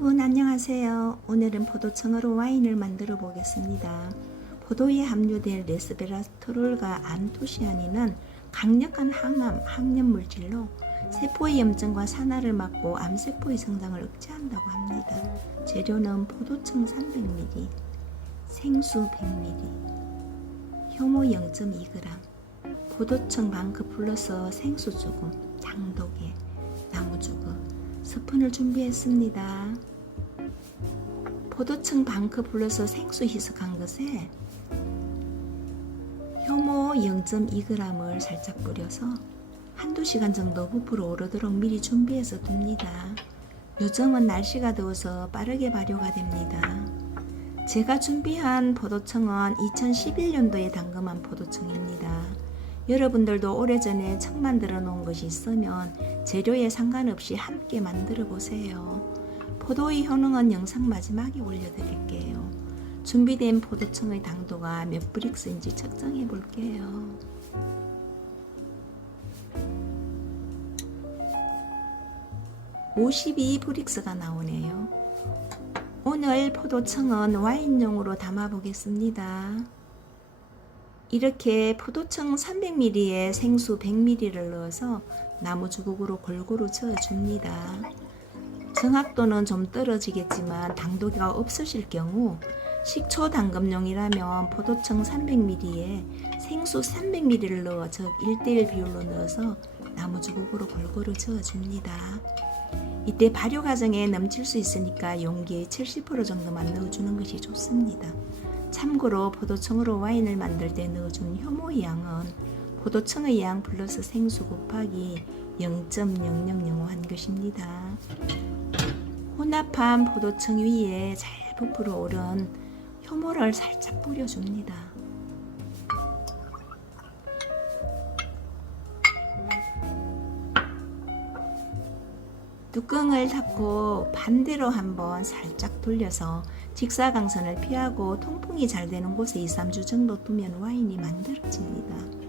여러분 안녕하세요. 오늘은 포도청으로 와인을 만들어 보겠습니다. 포도에 함유된 레스베라트롤과 안토시아닌은 강력한 항암, 항염 물질로 세포의 염증과 산화를 막고 암세포의 성장을 억제한다고 합니다. 재료는 포도청 300ml, 생수 100ml, 효모 0.2g, 포도청 반크 플러스 생수 조금, 장독에, 나무주걱, 스푼을 준비했습니다. 포도청 반크 플러스 생수 희석한 것에 효모 0.2g을 살짝 뿌려서 한두 시간 정도 부풀어 오르도록 미리 준비해서 둡니다. 요즘은 날씨가 더워서 빠르게 발효가 됩니다. 제가 준비한 포도청은 2011년도에 담금한 포도청입니다. 여러분들도 오래전에 청 만들어 놓은 것이 있으면 재료에 상관없이 함께 만들어 보세요. 포도의 효능은 영상 마지막에 올려드릴게요. 준비된 포도청의 당도가 몇 브릭스인지 측정해 볼게요. (52 브릭스가) 나오네요. 오늘 포도청은 와인용으로 담아 보겠습니다. 이렇게 포도청 300ml에 생수 100ml를 넣어서 나무 주걱으로 골고루 저어줍니다. 정확도는 좀 떨어지겠지만 당도가 없으실 경우 식초 담금용이라면 포도청 300ml에 생수 300ml를 넣어 즉 1대1 비율로 넣어서 나무 주걱으로 골고루 저어줍니다. 이때 발효 과정에 넘칠 수 있으니까 용기에 70% 정도만 넣어주는 것이 좋습니다. 참고로 포도청으로 와인을 만들 때 넣어준 효모의 양은 포도청의 양 플러스 생수 곱하기 0.0005 한 것입니다. 혼합한 포도청 위에 잘 부풀어 오른 효모를 살짝 뿌려줍니다. 뚜껑을 닫고 반대로 한번 살짝 돌려서 직사광선을 피하고 통풍이 잘 되는 곳에 2, 3주 정도 두면 와인이 만들어집니다.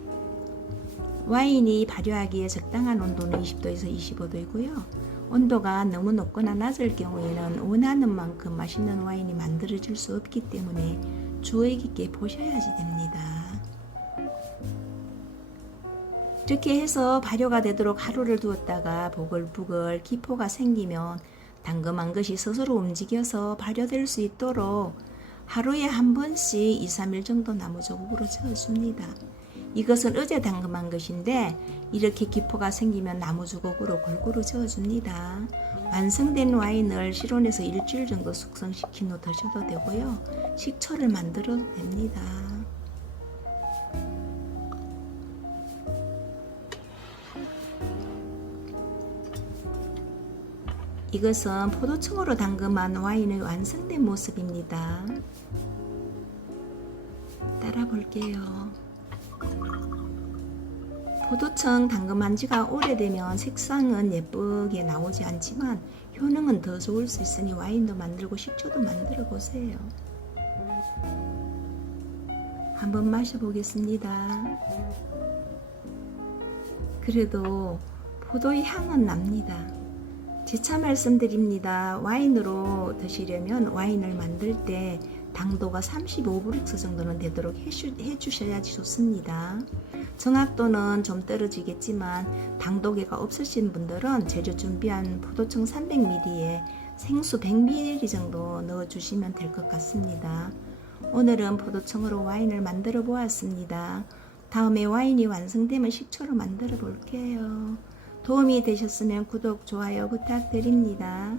와인이 발효하기에 적당한 온도는 20도에서 25도이고요. 온도가 너무 높거나 낮을 경우에는 원하는 만큼 맛있는 와인이 만들어질 수 없기 때문에 주의 깊게 보셔야지 됩니다. 이렇게 해서 발효가 되도록 하루를 두었다가 보글보글 기포가 생기면 담금한 것이 스스로 움직여서 발효될 수 있도록 하루에 한 번씩 2, 3일 정도 나무조각으로 저어줍니다. 이것은 어제 담금한 것인데 이렇게 기포가 생기면 나무 주걱으로 골고루 저어줍니다. 완성된 와인을 실온에서 일주일 정도 숙성시킨 후 드셔도 되고요. 식초를 만들어도 됩니다. 이것은 포도청으로 담금한 와인의 완성된 모습입니다. 따라 볼게요. 포도청 담금한 지가 오래되면 색상은 예쁘게 나오지 않지만 효능은 더 좋을 수 있으니 와인도 만들고 식초도 만들어 보세요. 한번 마셔보겠습니다. 그래도 포도의 향은 납니다. 재차 말씀드립니다. 와인으로 드시려면 와인을 만들 때 당도가 35브릭스 정도는 되도록 해주, 해주셔야지 좋습니다. 정확도는 좀 떨어지겠지만 당도계가 없으신 분들은 재료 준비한 포도청 300ml에 생수 100ml 정도 넣어주시면 될 것 같습니다. 오늘은 포도청으로 와인을 만들어 보았습니다. 다음에 와인이 완성되면 식초로 만들어 볼게요. 도움이 되셨으면 구독, 좋아요 부탁드립니다.